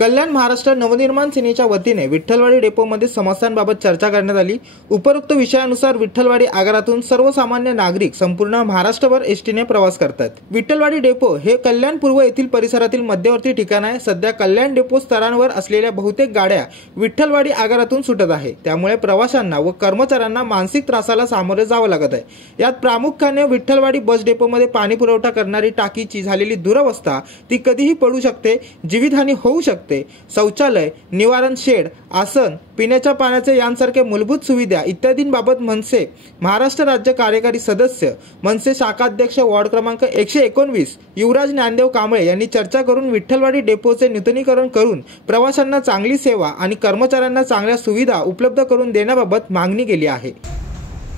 कल्याण महाराष्ट्र नवनिर्माण सेनेच्या वतीने विठ्ठलवाडी डेपोमध्ये समस्यांबाबत चर्चा करण्यात आली। उपरोक्त विषयानुसार विठ्ठलवाडी आगारातून सर्वसामान्य नागरिक संपूर्ण महाराष्ट्रभर एसटीने प्रवास करतात। विठ्ठलवाडी डेपो हे कल्याण पूर्व येथील परिसरातील मध्यवर्ती ठिकाण आहे। सध्या कल्याण डेपो स्तरांवर असलेल्या बहुतेक गाड्या विठ्ठलवाडी आगारातून सुटत आहे, त्यामुळे प्रवाशांना व कर्मचाऱ्यांना मानसिक त्रासाला सामोरे जावं लागत आहे। यात प्रामुख्याने विठ्ठलवाडी बस डेपोमध्ये पाणी पुरवठा करणारी टाकीची झालेली दुरवस्था ती कधीही पडू शकते, जीवितहानी होऊ शकते। शौचालय, निवारण शेड, आसन, पिण्याच्या पाण्याचे यांसारखे मूलभूत सुविधा इत्यादींबाबत मनसे महाराष्ट्र राज्य कार्यकारी सदस्य, मनसे शाखाध्यक्ष वार्ड क्रमांक 119 युवराज ज्ञानदेव कांबळे यांनी चर्चा करून विठ्ठलवाडी डेपोचे नूतनीकरण करून प्रवाशांना चांगली सेवा आणि कर्मचाऱ्यांना चांगल्या सुविधा उपलब्ध करून देण्याबाबत मागणी केली आहे।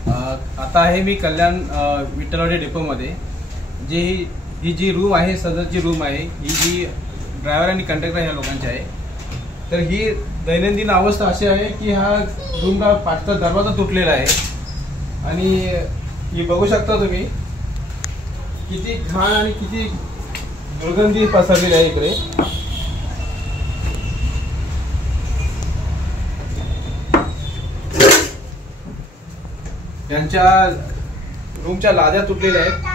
आता आहे मी कल्याण विठ्ठलवाडी डेपोमध्ये ही जी रूम आहे, सदरची रूम आहे, ही जी ड्रायव्हर आणि कंडक्टर ह्या लोकांची आहे। तर ही दैनंदिन अवस्था अशी आहे की हा रूमला पाठचा दरवाजा तुटलेला आहे आणि ही बघू शकता तुम्ही किती घाण आणि किती दुर्गंधी पसरलेली आहे इकडे। त्यांच्या रूमच्या लाद्या तुटलेल्या आहेत,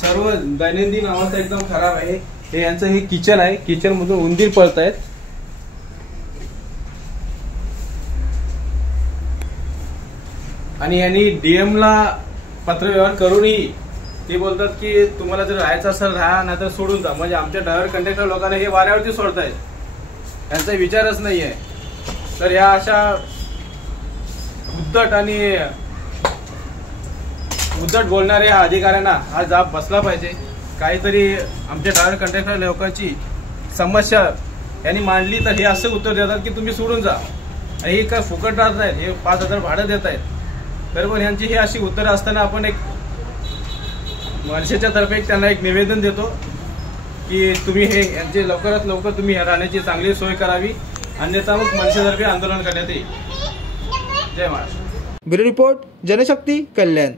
सर्व दैनंदिन अवस्था एकदम खराब आहे। हे यांचं हे किचन आहे, किचन मधून उंदीर पळत आहेत आणि यांनी डीएम ला पत्रव्यवहार करूनही ते बोलतात की तुम्हाला जर राहायचं असेल राहा, नाहीतर सोडून जा। म्हणजे आमच्या ड्रायव्हर कंडक्टर लोकांना हे वाऱ्यावरती सोडतायत, त्यांचा विचारच नाही आहे। तर या अशा उद्धट बोलणाऱ्या अधिकाऱ्यांना हा जाब बसला पाहिजे। काहीतरी आमच्या ड्रायव्हर कंडक्टर लोकांची समस्या यांनी मांडली तर हे असं उत्तर देतात की तुम्ही सोडून जा, हे काय फुकट राहत नाहीत, हे 5000 भाडं देत आहेत। तर पण यांची ही अशी उत्तरं असताना आपण एक मनसेच्या तर्फे त्यांना एक निवेदन देतो की तुम्ही हे यांचे लवकरात लवकर तुम्ही राहण्याची चांगली सोय करावी, अन्यथा मग मनसेतर्फे आंदोलन करण्यात येईल। जय महाराष्ट्र। ब्युरो रिपोर्ट, जनशक्ती, कल्याण।